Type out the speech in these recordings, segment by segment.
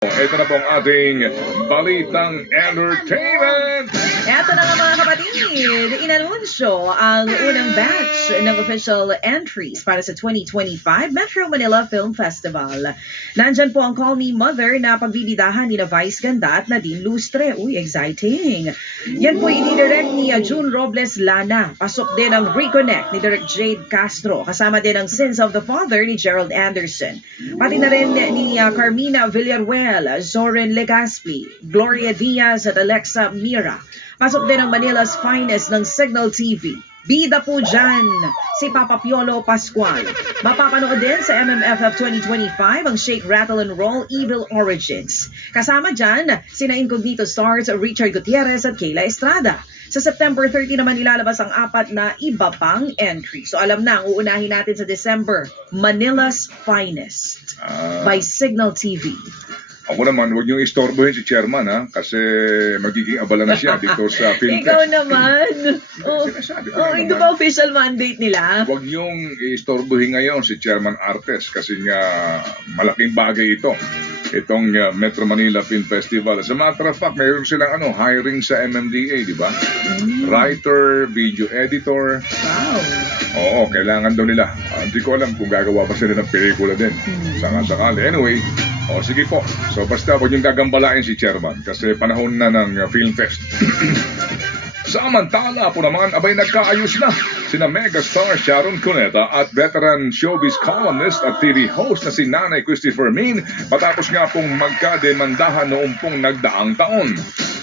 Ito na po ang ating balitang entertainment. Eto na nga mga kapatid, inanunsyo ang unang batch ng official entries para sa 2025 Metro Manila Film Festival. Nandyan po ang Call Me Mother na pagbibidahan ni na Vice Ganda at Nadine Lustre. Uy, exciting! Yan po inidirect ni June Robles Lana. Pasok din ang Reconnect ni Direct Jade Castro. Kasama din ang Sins of the Father ni Gerald Anderson. Pati na rin ni Carmina Villaruel, Zoren Legaspi, Gloria Diaz at Alexa Mira. Pasok din ang Manila's Finest ng Signal TV. Bida po dyan si Papa Piolo Pascual. Mapapanood din sa MMFF 2025 ang Shake, Rattle and Roll Evil Origins. Kasama dyan sina Incognito stars Richard Gutierrez at Kayla Estrada. Sa September 30 naman ilalabas ang 4 na iba pang entry. So alam na, ang uunahin natin sa December, Manila's Finest by Signal TV. Ako naman, huwag niyong istorbohin si Chairman, ha? Kasi magiging abala na siya dito sa film Ikaw fest. naman. Sinasabi ko na Hindi naman. ba official mandate nila? Huwag niyong istorbohin ngayon si Chairman Artes kasi nga malaking bagay ito. Itong Metro Manila Film Festival. As a matter of fact, mayroon silang hiring sa MMDA, di ba? Writer, video editor. Wow. Oo, kailangan daw nila. Hindi ko alam kung gagawa pa sila ng pelikula din. Saka-sakali. Anyway, sige po. So basta huwag niyong gagambalain si Chairman kasi panahon na ng Film Fest. Samantala po naman, abay nagkaayos na sina megastar Sharon Cuneta at veteran showbiz columnist at TV host na si Nanay Christy Fermin matapos nga pong magkademandahan noong pong nagdaang taon.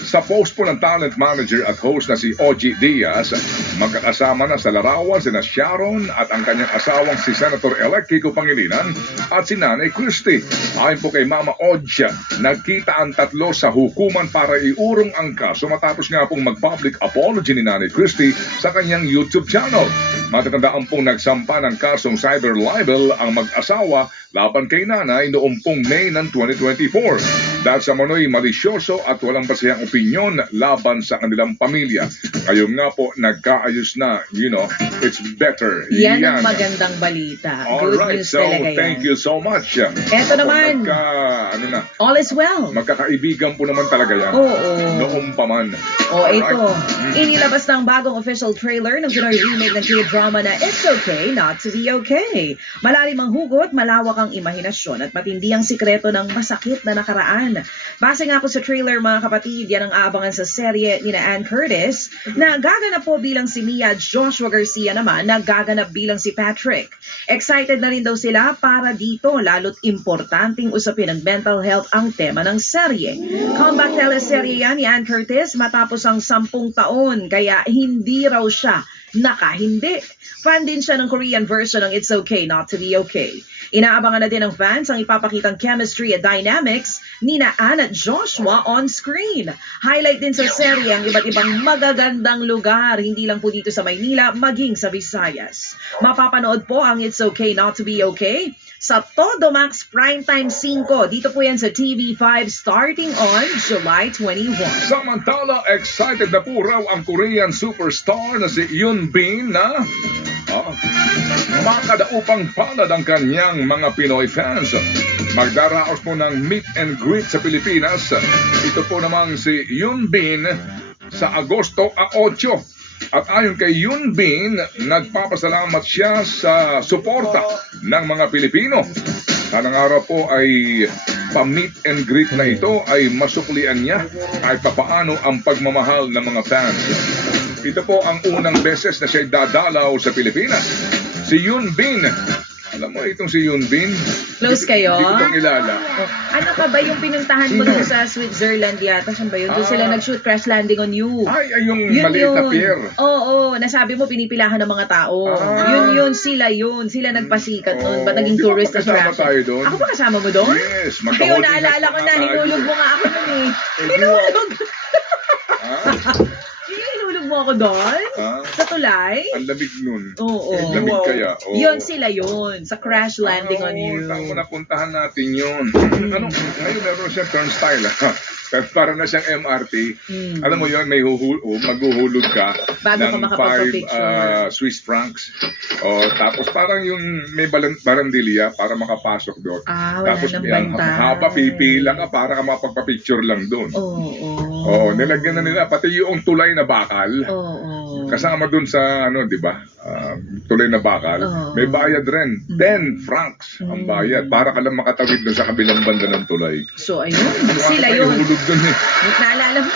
Sa post po ng talent manager at host na si OG Diaz, magkakasama na sa larawan sina Sharon at ang kanyang asawang si Senator-elect Kiko Pangilinan at si Nanay Christy. Ayon po kay Mama Odja, nagkita ang tatlo sa hukuman para iurong ang kaso matapos nga pong mag-public apology ni Nanay Christy sa kanyang YouTube channel. Matatandaan pong nagsampa ng kasong cyber libel ang mag-asawa laban kay Nanay noong pong May ng 2024. Dahil sa manoy malisyoso at walang basihang opinyon laban sa kanilang pamilya. Ngayon nga po, nagkaayos na, it's better. Yan ang magandang balita. Good Alright, news so talaga yan. thank you so much. Eto naman. All is well. Magkakaibigan po naman talaga yan. Oo. Noong pa man. Ito. Inilabas na ang bagong official trailer ng Pinoy remake ng K-drama na It's Okay Not to Be Okay. Malalim ang hugot, malawak ang imahinasyon at matindi ang sikreto ng masakit na nakaraan. Base nga po sa trailer mga kapatid, yan ang aabangan sa serye ni Ann Curtis na gaganap po bilang si Mia, Joshua Garcia naman na gaganap bilang si Patrick. Excited na rin daw sila para dito, lalo't importanteng usapin ng mental health ang tema ng serye. Comeback teleserye yan ni Ann Curtis matapos ang 10 taon, kaya hindi raw siya nakahindi. Fan din siya ng Korean version ng It's Okay Not to Be Okay. Inaabangan na din ng fans ang ipapakitang chemistry at dynamics ni na Ann at Joshua on screen. Highlight din sa serye ang iba't ibang magagandang lugar, hindi lang po dito sa Maynila, maging sa Visayas. Mapapanood po ang It's Okay Not to Be Okay sa Todo Max Primetime 5. Dito po yan sa TV5 starting on July 21. Samantala, excited na po raw ang Korean superstar na si Yoon Bin na makadaupang palad ang kanyang mga Pinoy fans. Magdaraos po ng meet and greet sa Pilipinas. Ito po namang si Yoon Bin sa Agosto 8. At ayon kay Yoon Bin, nagpapasalamat siya sa suporta ng mga Pilipino. Sanang araw po ay pa-meet and greet na ito ay masuklian niya kahit papaano ang pagmamahal ng mga fans. Ito po ang unang beses na siya dadalaw sa Pilipinas. Si Yoon Bin. Alam mo itong si Yoon Bin? Close kayo? Hindi ko itong kilala. Ano ka ba yung pinuntahan mo dun sa Switzerland yata? Saan ba yun? Doon sila nag-shoot Crash Landing on You. Ay, yung maliit na pier. Oo, nasabi mo pinipilahan ng mga tao. Sila nagpasikat nun. Ba't naging tourist kasama attraction? tayo doon? Ako ba kasama mo doon? Yes, Ayun, naalala ko na. Hinulog mo nga ako nun eh. Hinulog mo mo ako doon? Ha? Sa tulay? Ang lamig nun. Oo. Lamig Wow. kaya. Oo. Yun sila yun. Sa Crash Landing on You. Tama na, puntahan natin yun. Ngayon meron siyang turnstile. Pero para na siyang MRT. Mm. Alam mo yun, maghuhulog ka Bago ka ng makapagpa-picture. 5 Swiss francs. Tapos parang yung may barandilya para makapasok doon. Wala Tapos nang yan, bantay. haba pipila ka para ka mapagpa-picture lang doon. Oo. Nilagyan na nila pati yung tulay na bakal. Oo. Kasama doon sa di ba? Tulay na bakal. Oo. May bayad rin. 10 francs ang bayad para ka lang makatawid doon sa kabilang banda ng tulay. So, ayun. Sila yun. Ihulog doon eh. Naalala mo?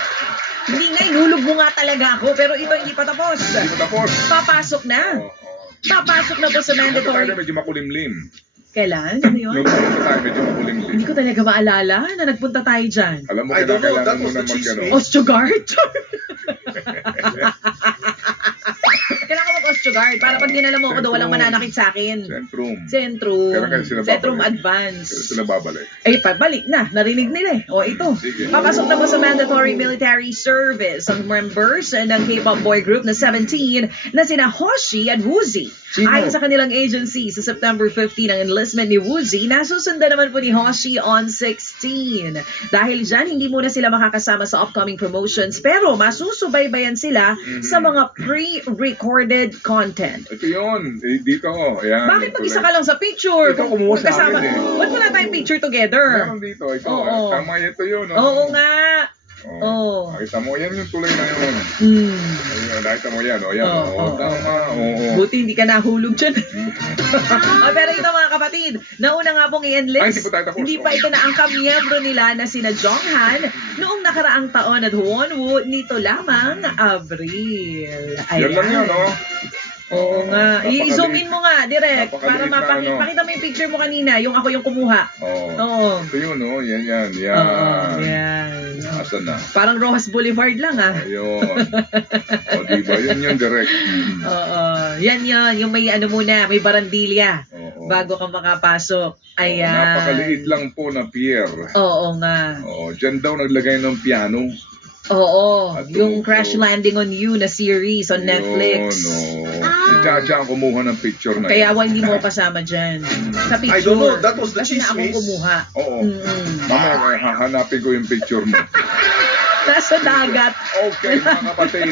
Hindi nga, inulog mo nga talaga ako. Pero ito hindi pa tapos. Hindi mo tapos. Papasok na. Papasok na po sa mandatory. Tayo medyo makulimlim. Kailan? Ano yun? Nung pumunta tayo medyo makulimlim. Hindi ko talaga maalala na nagpunta tayo dyan. Alam mo, I don't know, that kailangan mo was na the chismis. Osteogard? Kailangan mag-Osteogard para pag dinala mo ako daw walang mananakit sa akin. Centrum. Centrum. Kailan kayo sila Centrum babalik? Advance. Kailan sila babalik? Ay, pabalik na. Narinig nila eh. O, ito. Sige. Papasok na po sa mandatory military service ang members ng K-pop boy group na 17 na sina Hoshi at Woozi. Sino? Ayon sa kanilang agency, sa September 15 ang enlistment ni Woozi, nasusundan naman po ni Hoshi on 16. Dahil dyan, hindi muna sila makakasama sa upcoming promotions pero masusubaybayan sila sa mga pre-recorded content. Ito yun. Dito. Ayan. Bakit mag-isa ka lang sa picture? Ikaw kumuha sa Magkasama- akin eh. Ba't wala tayong picture together? Meron dito. Ito. Oo. Tama ito yun. Oo nga. Oo. Nakita mo, yan yung tulay na yun. Mm. Ayun, nakita mo yan. Yan. Oo. Tama. Oo. Buti hindi ka nahulog dyan. Pero ito mga kapatid, nauna nga pong Ay, i-enlist. hindi pa tayo tapos. Hindi pa ito na ang kamiyembro nila na sina Jonghan noong nakaraang taon at Wonwoo nito lamang Abril. Yan lang yun, no? Oo nga. I-zoom in mo nga, direct. Para Napakaliit na, ano. makita mo yung picture mo kanina, yung ako yung kumuha. Oo. Oo. Ito yun, no? Yan. Oo, yan. Asan na? Parang Rojas Boulevard lang ah. Ayun. Diba? Yun yung direct. Oo. Yan yun. Yung may ano muna, may barandilya. Oo. Bago ka makapasok. Ayan. Napakaliit lang po na pier. Oo nga. Oo. Diyan daw naglagay ng piano. Oo. At Yung tumuto. Crash Landing on You na series on Netflix. Yun, Si Chacha ang kumuha ng picture na Kaya yan. hindi mo kasama dyan. Sa picture. I don't know, that was the Kasi na akong chismis. kumuha. Oo. Mm-mm. Mamaya hahanapin ko yung picture mo. Nasa dagat. Okay, mga kapatid.